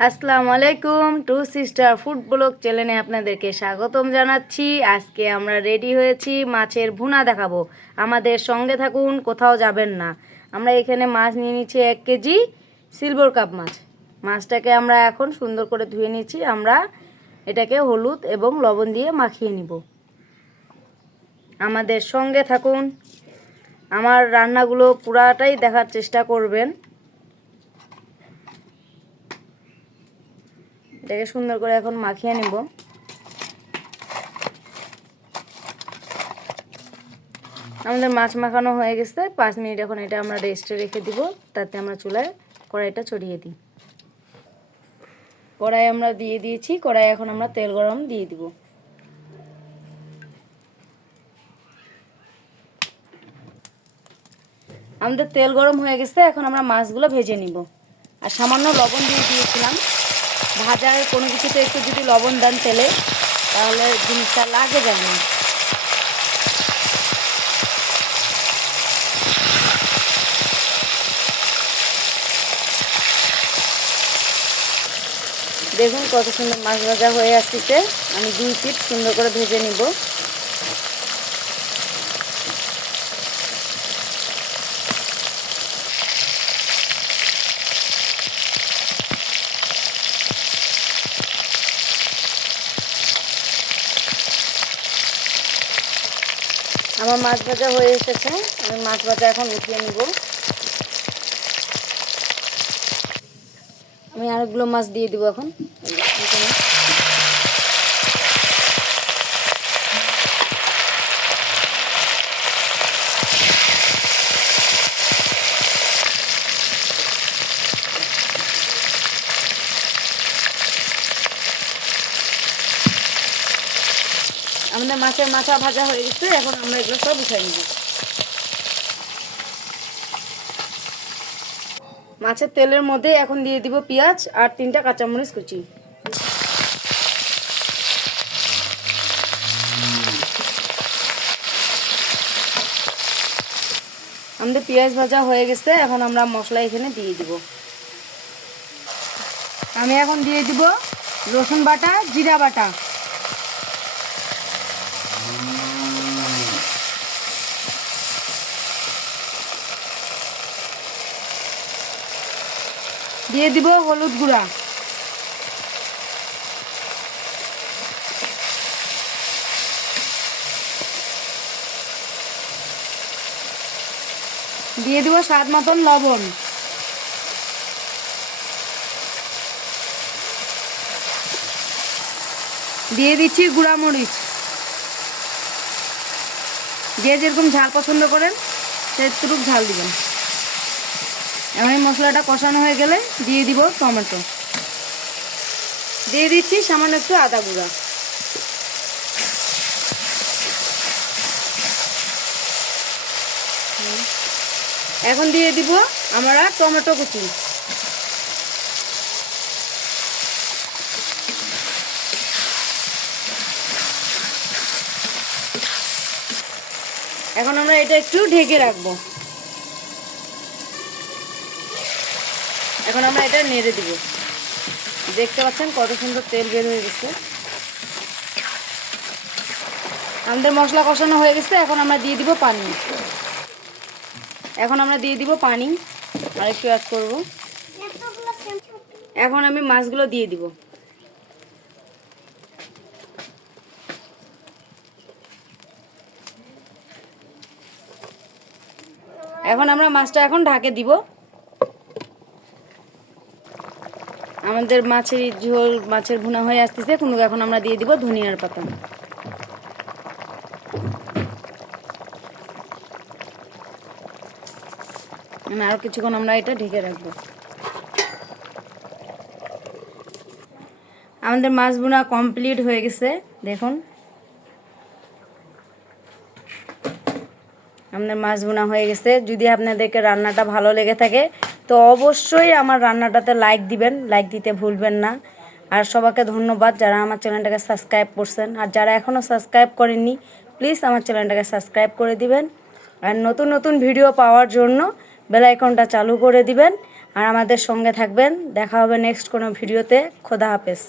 আসসালামু আলাইকুম, two sister food blog চ্যানেলে আপনাদেরকে স্বাগতম জানাচ্ছি। আজকে আমরা রেডি হয়েছি, মাছের ভুনা দেখাবো। আমাদের সঙ্গে থাকুন, কোথাও যাবেন না। আমরা এখানে মাছ নিয়ে নিচ্ছি এক কেজি সিলভার কাপ মাছ। মাছটাকে আমরা এখন সুন্দর করে ধুয়ে নিচ্ছি। আমরা এটাকে হলুদ এবং লবণ দিয়ে মাখিয়ে নিব। আমাদের সঙ্গে থাকুন। আমার রান্নাগুলো পুরাটাই দেখার চেষ্টা করবেন। এটাকে সুন্দর করে এখন মাখিয়ে নিব। আমাদের মাছ মাখানো হয়ে গেছে, পাঁচ মিনিট এখন এটা আমরা রেস্টে রেখে দিব, তাতে আমরা চুলায় কড়াইটা ছড়িয়ে দিই। কড়াই আমরা দিয়ে দিয়েছি, কড়াই এখন আমরা তেল গরম দিয়ে দিব। আমাদের তেল গরম হয়ে গেছে, এখন আমরা মাছগুলো ভেজে নিব। আর সামান্য লবণ দিয়ে দিয়েছিলাম। ভাজার কোনো কিছুতে একটু যদি লবণ দেন তেলে, তাহলে জিনিসটা লাগে যায় না দেখুন কত সুন্দর মাছ ভাজা হয়ে আসতেছে। আমি দুই পিঠ সুন্দর করে ভেজে নিব। আমার মাছ ভাজা হয়ে এসেছে। আমি মাছ ভাজা এখন উঠিয়ে নিব। আমি আরেকগুলো মাছ দিয়ে দিব এখন এখানে। আমাদের মাছের মাথা ভাজা হয়ে গেছে, এখন আমরা এগুলো সব উঠাই নিব। মাছের তেলের মধ্যে এখন দিয়ে দিব পেঁয়াজ আর তিনটা কাঁচামরিচ কুচি। আমাদের পেঁয়াজ ভাজা হয়ে গেছে, এখন আমরা মশলা এখানে দিয়ে দিব। আমি এখন দিয়ে দিব রসুন বাটা, জিরা বাটা। দিয়ে দিব হলুদ গুঁড়া। দিয়ে দিব স্বাদ মতন লবণ। দিয়ে দিচ্ছি গুঁড়া মরিচ যে যেরকম ঝাল পছন্দ করেন, সেটুকু ঝাল দিবেন। এই মশলাটা কষানো হয়ে গেলে দিয়ে দিব টমেটো। দিয়ে দিচ্ছি সামান্য একটু আদা গুঁড়া। এখন দিয়ে দিব আমরা টমেটো কুচি। এখন আমরা এটা একটু ঢেকে রাখব। এখন আমরা এটা নেড়ে দিব। দেখতে পাচ্ছেন কত সুন্দর তেল বের হয়ে গেছে। আমাদের মশলা কষানো হয়ে গেছে, এখন আমরা দিয়ে দিব পানি। এখন আমরা দিয়ে দিব পানি, আর একটু অ্যাড করব। এখন আমি মাছগুলো দিয়ে দিব। এখন আমরা মাছটা এখন ঢাকে দিব। আমাদের মাছের ঝোল, মাছের ভুনা হয়ে আসতেছে কিন্তু এখন আমরা দিয়ে দিব ধনিয়ার পাতা। আরও কিছুক্ষণ আমরা এটা ঢেকে রাখব। আমাদের মাছ ভুনা কমপ্লিট হয়ে গেছে, দেখুন। আমাদের মাছ বোনা হয়ে গেছে। যদি আপনাদেরকে রান্নাটা ভালো লেগে থাকে তো অবশ্যই আমার রান্নাটাতে লাইক দিবেন লাইক দিতে ভুলবেন না। আর সবাইকে ধন্যবাদ যারা আমার চ্যানেলটাকে সাবস্ক্রাইব করছেন। আর যারা এখনও সাবস্ক্রাইব করেননি প্লিজ আমার চ্যানেলটাকে সাবস্ক্রাইব করে দিবেন। আর নতুন নতুন ভিডিও পাওয়ার জন্য বেল আইকনটা চালু করে দিবেন। আর আমাদের সঙ্গে থাকবেন। দেখা হবে নেক্সট কোনো ভিডিওতে খোদা হাফেজ।